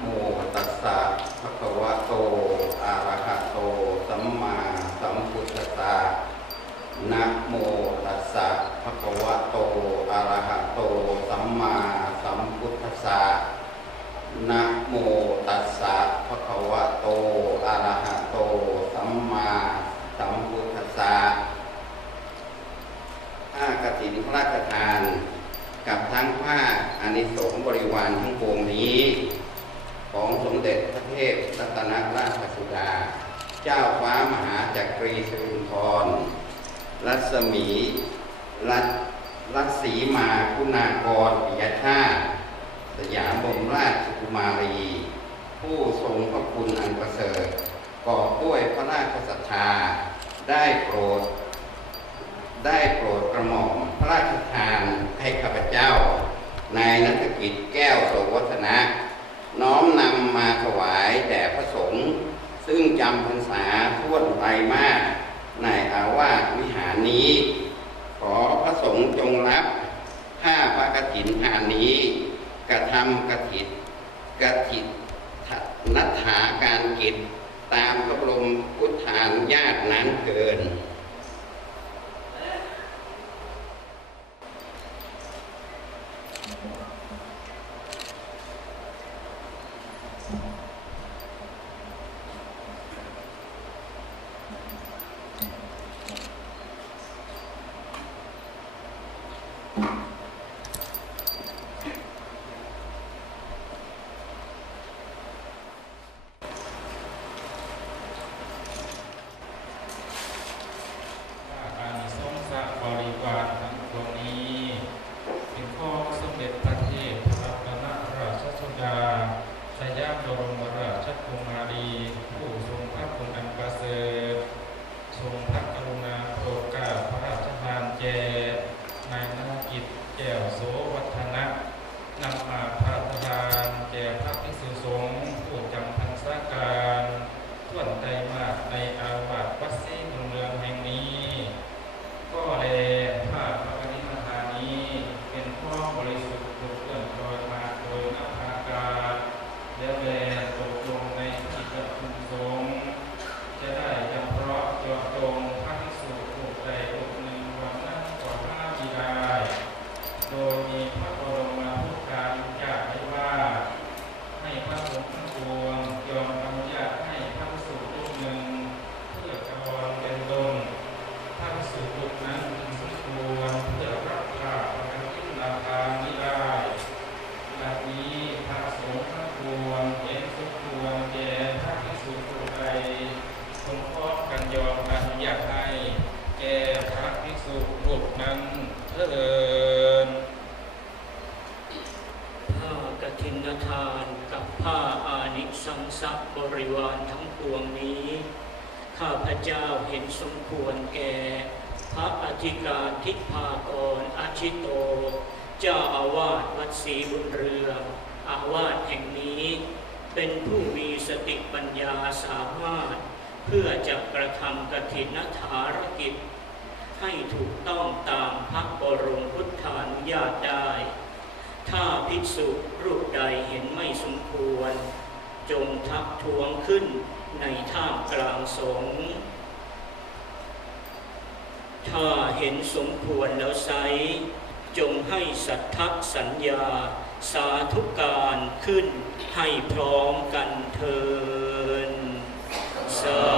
โมตัสสะภะคะวะโตอะระหะโตสัมมาสัมพุทธัสสะนะโมตัสสะภะคะวะโตอะระหะโตสัมมาสัมพุทธัสสะนะโมตัสสะภะคะวะโตอะระหะโตสัมมาสัมพุทธัสสะผ้ากฐินพระราชทานกับทั้งผ้าอานิสงส์บริวารทั้งปวงนี้ของสมเด็จพระเทพรัตนราชสุดาเจ้าฟ้ามหาจักรีสิรินธรรัศมีรัศสีมาคุณากรปิยชาติสยามบรมราชกุมารีผู้ทรงพระคุณอันประเสริฐกอบด้วยพระราชศรัทธาได้โปรดกระหม่อมพระราชทานให้ข้าพเจ้านายณัฐกิจแก้วโสวัฒนะน้อมนำมาถวายแด่พระสงฆ์ซึ่งจำพรรษาท่วนไตรมาสในอาวาสวิหารนี้ขอพระสงฆ์จงรับผ้าพระกฐินหานี้กระทำกฐินนัฏฐาการกิจตามพระบรมพุทธานุญาตนั้นเกินอานิสงส์บริวารทั้งปวงนี้เป็นของสมเด็จพระเทพรัตนราชสุดาสยามบรมราชกุมารีผู้ทรงพระคุณอันประเสริฐทรงพระกรุณาโปรดเกล้าพระราชทานแก่นายณัฐกิจแก้วโสวัฒนะนำมาพระทานแก่พระภิกษุสงฆ์ผู้จำพรรษาการท่วนไตรมาสในอาวาสวัดศรีบุญเรืองแห่งนี้ก็แลผ้าพระกฐินทานนี้เป็นของบริสุทธิ์ถูกเลื่อนลอยมาโดยนภากาศแล้วแลตกลงในที่ประชุมสงฆ์จะได้จำเพาะเจาะจงพระภิกษุรูปใดรูปหนึ่งวันนั้นก่อนหน้ามิได้โดยมีพระบรมพุทธานุญาตไว้ว่าให้พระสงฆ์ทั้งปวงยอมอนุญาตให้พระภิกษุรูปหนึ่งเพื่อจำลองเป็นตนพระภิกษุรูปนั้นสมควรเพื่อรับผ้าพระกฐินราคามิได้บัดนี้พระสงฆ์ทั้งปวงเห็นสมควรแก่พระภิกษุรูปใดสมพร้อมกันยอมอนุญาตให้แก่พระภิกษุรูปนั้นเถิด ผ้ากฐินทานกับผ้าอานิสงส์บริวารทั้งปวงนี้ข้าพเจ้าเห็นสมควรแก่พระอธิการทิพากรอาชิโตเจ้าอาวาสวัดศรีบุญเรืองอาวาสแห่งนี้เป็นผู้มีสติปัญญาสามารถเพื่อจะกระทำกฐินทารกิจให้ถูกต้องตามพระบรมพุทธานุญาตได้ถ้าภิกษุรูปใดเห็นไม่สมควรจงทักท้วงขึ้นในท่ามกลางสงฆ์ถ้าเห็นสมควรแล้วไซร้จงให้สัทธสัญญาสาธุการขึ้นให้พร้อมกันเถิดสา